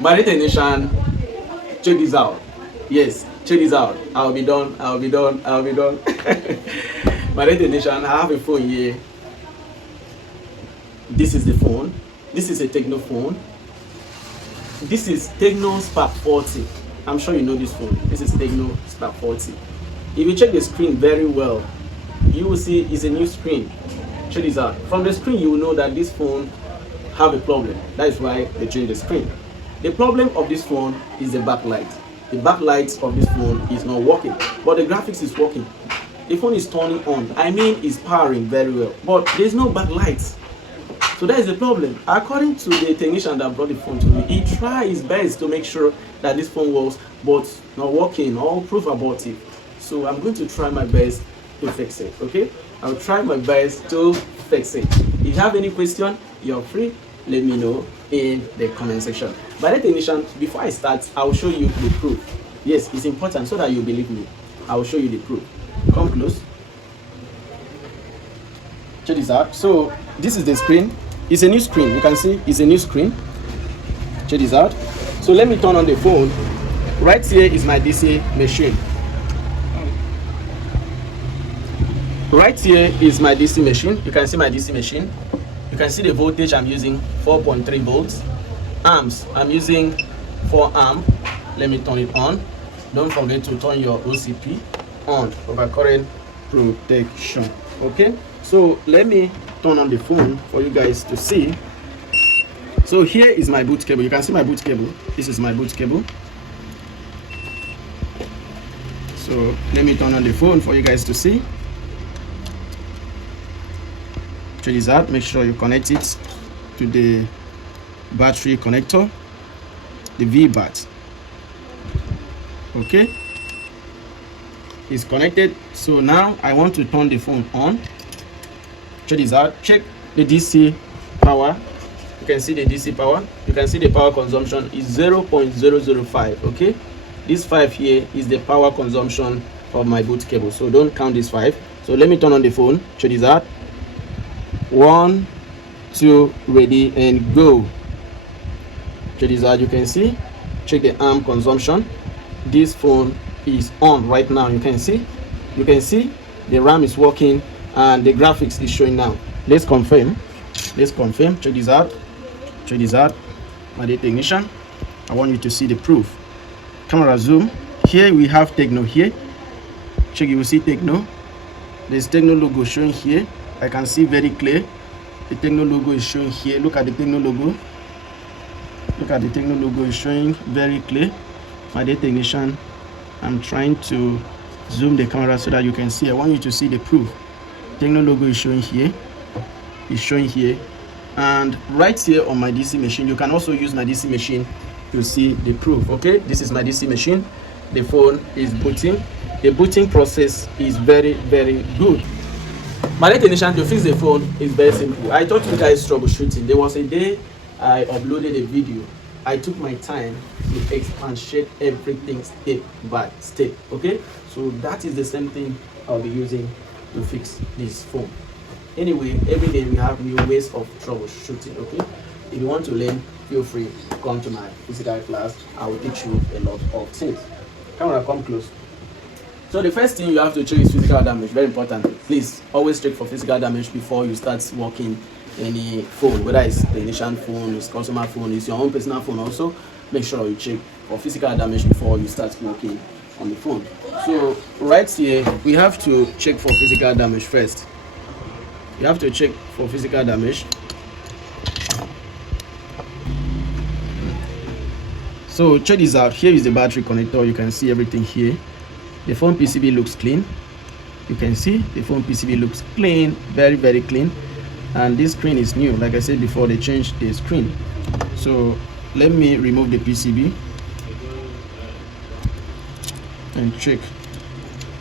My technician, check this out. Yes, check this out. I'll be done. My technician, I have a phone here. This is the phone. This is a Techno phone. This is Techno Spark 40. I'm sure you know this phone. This is Techno Spark 40. If you check the screen very well, you will see it's a new screen. Check this out. From the screen, you will know that this phone have a problem. That is why they changed the screen. The problem of this phone is the backlight. The backlight of this phone is not working, but the graphics is working. The phone is turning on. I mean, it's powering very well, but there's no backlight. So that is the problem. According to the technician that brought the phone to me, he tried his best to make sure that this phone works, but not working. All proof about it. So I'm going to try my best to fix it. Okay, I'll try my best to fix it. If you have any question, you're free. Let me know in the comment section. By the technician, before I start, I'll show you the proof. Yes, it's important so that you believe me. I will show you the proof. Come close. Check this out. So this is the screen. It's a new screen. You can see it's a new screen. Check this out. So let me turn on the phone. Right here is my DC machine. Right here is my DC machine. You can see my DC machine. You can see the voltage I'm using, 4.3 volts. Amps, I'm using 4 amp. Let me turn it on. Don't forget to turn your OCP on, overcurrent protection. Okay, so let me turn on the phone for you guys to see. So here is my boot cable. You can see my boot cable. This is my boot cable. So let me turn on the phone for you guys to see. Check this out. Make sure you connect it to the battery connector, the V-bat. Okay, it's connected. So now I want to turn the phone on. Check this out. Check the DC power. You can see the DC power. You can see the power consumption is 0.005. okay, this 5 here is the power consumption of my boot cable, so don't count this 5. So let me turn on the phone. Check this out. 1, 2, ready and go. Check this out. You can see, check the amp consumption. This phone is on right now. You can see the RAM is working and the graphics is showing now. Let's confirm. Check this out. My dear technician, I want you to see the proof. Camera zoom. Here we have Techno here. Check, you will see Techno. There's Techno logo showing here. I can see very clear. The Techno logo is showing here. Look at the Techno logo. Is showing very clear. My dear technician, I'm trying to zoom the camera so that you can see. I want you to see the proof. Techno logo is showing here. And right here on my DC machine, you can also use my DC machine to see the proof. Okay, this is my DC machine. The phone is booting. The booting process is very good. My technician, to fix the phone is very simple. I taught you guys troubleshooting. There was a day I uploaded a video. I took my time to expatiate everything step by step. Okay, so that is the same thing I'll be using to fix this phone. Anyway, every day we have new ways of troubleshooting. Okay, if you want to learn, feel free to come to my physical class. I will teach you a lot of things. Camera, come close. So the first thing you have to check is physical damage. Very important. Please always check for physical damage before you start working any phone, whether it's the initial phone, it's customer phone, it's your own personal phone. Also make sure you check for physical damage before you start working on the phone. So right here we have to check for physical damage first. You have to check for physical damage. So check this out. Here is the battery connector. You can see everything here. The phone PCB looks clean. You can see the phone PCB looks clean, very clean. And this screen is new. Like I said before, they changed the screen. So let me remove the PCB and check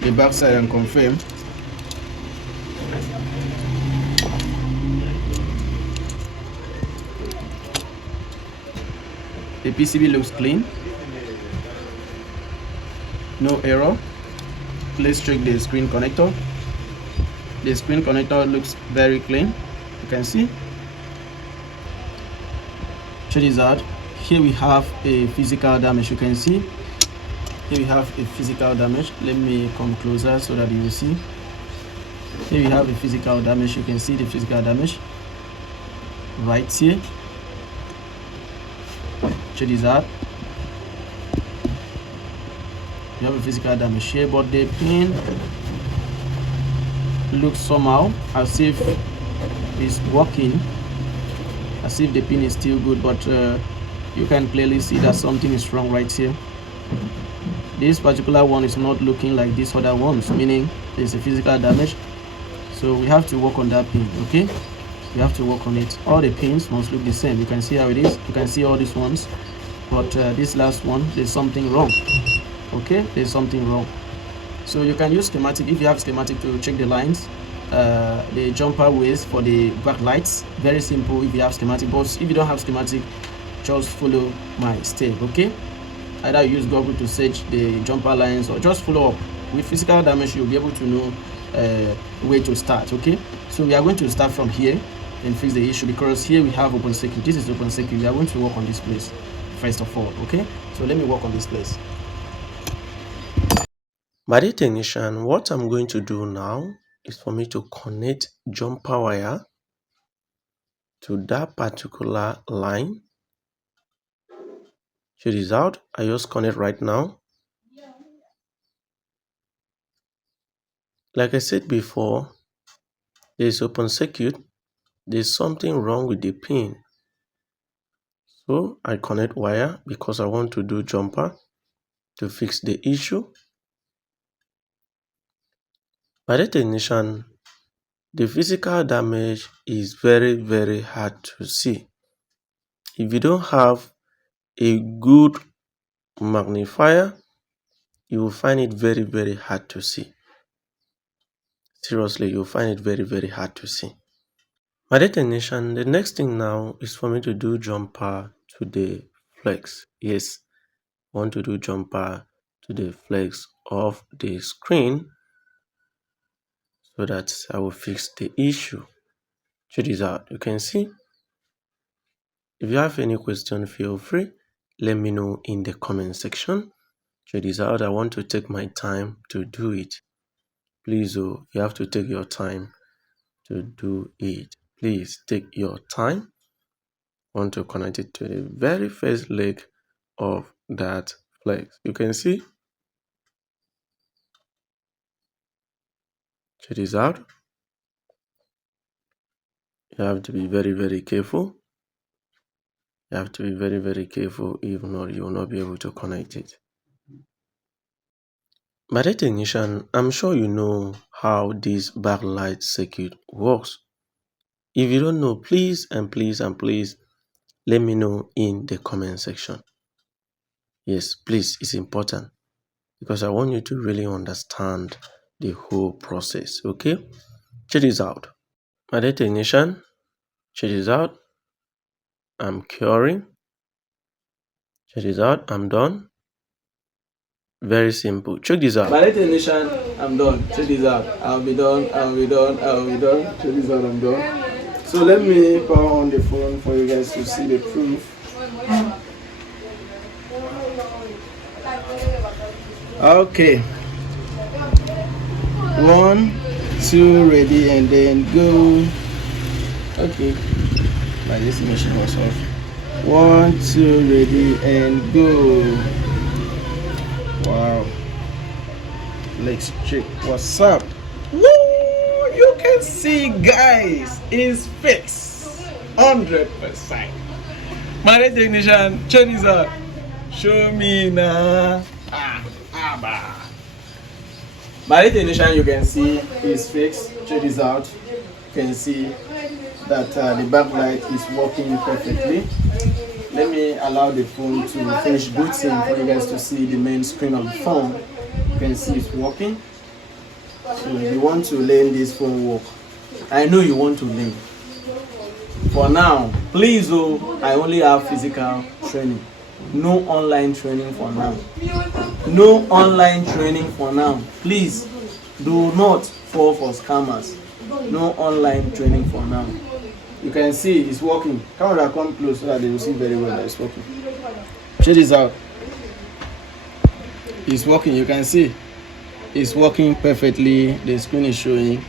the back side and confirm. The PCB looks clean, no error. Let's check the screen connector. The screen connector looks very clean. You can see. Check this out. here we have a physical damage. You can see here we have a physical damage. Let me come closer so that you will see. Here we have a physical damage. You can see the physical damage right here. Check this out. You have a physical damage here, but the pin looks somehow as if it's working, as if the pin is still good, but you can clearly see that something is wrong right here. This particular one is not looking like these other ones, meaning there's a physical damage. So we have to work on that pin. Okay, we have to work on it. All the pins must look the same. You can see how it is. You can see all these ones, but this last one, there's something wrong. Okay, there's something wrong. So you can use schematic if you have schematic to check the lines, the jumper ways for the backlights. Very simple if you have schematic, but if you don't have schematic, just follow my step. Okay, either use Google to search the jumper lines or just follow up. With physical damage, you'll be able to know where to start. Okay, so we are going to start from here and fix the issue, because here we have open circuit. This is open circuit. We are going to work on this place first of all. Okay, so let me work on this place. My dear technician, what I'm going to do now is for me to connect jumper wire to that particular line. Check this out. I just connect right now. Like I said before, there's open circuit. There's something wrong with the pin. So I connect wire because I want to do jumper to fix the issue. By the technician, the physical damage is very, very hard to see. If you don't have a good magnifier, you will find it very, very hard to see. Seriously, you'll find it very, very hard to see. My dear technician, the next thing now is for me to do jumper to the flex. Yes, I want to do jumper to the flex of the screen so that I will fix the issue. Check this out. You can see. If you have any question, feel free. Let me know in the comment section. Check this out. I want to take my time to do it. Please, you have to take your time to do it. Please take your time. I want to connect it to the very first leg of that flex. You can see. Check this out. You have to be very, very careful. You have to be very, very careful. If not, you will not be able to connect it. My dear technician, I'm sure you know how this backlight circuit works. If you don't know, please and please and please let me know in the comment section. Yes, please, it's important because I want you to really understand the whole process. Okay, check this out. My dear technician, check this out. I'm curing. Check this out. I'm done. Very simple. Check this out. My dear technician, I'm done. Check this out. I'll be done. I'll be done. I'll be done. Check this out. I'm done. So let me power on the phone for you guys to see the proof. Okay. 1, 2, ready, and then go. Okay. My this machine was off. 1, 2, ready, and go. Wow. Let's check what's up. Woo! You can see, guys, it's fixed 100%. My technician, check this out. Show me now. My technician, you can see is fixed. Check this out. You can see that the backlight is working perfectly. Let me allow the phone to finish booting for you guys to see the main screen of the phone. You can see it's working. So you want to learn this phone work. I know you want to learn. For now, please, I only have physical training. No online training for now. No online training for now. Please do not fall for scammers. No online training for now. You can see it's working. Camera come close so that they will see very well that it's working. Check this out. It's working. You can see it's working perfectly. The screen is showing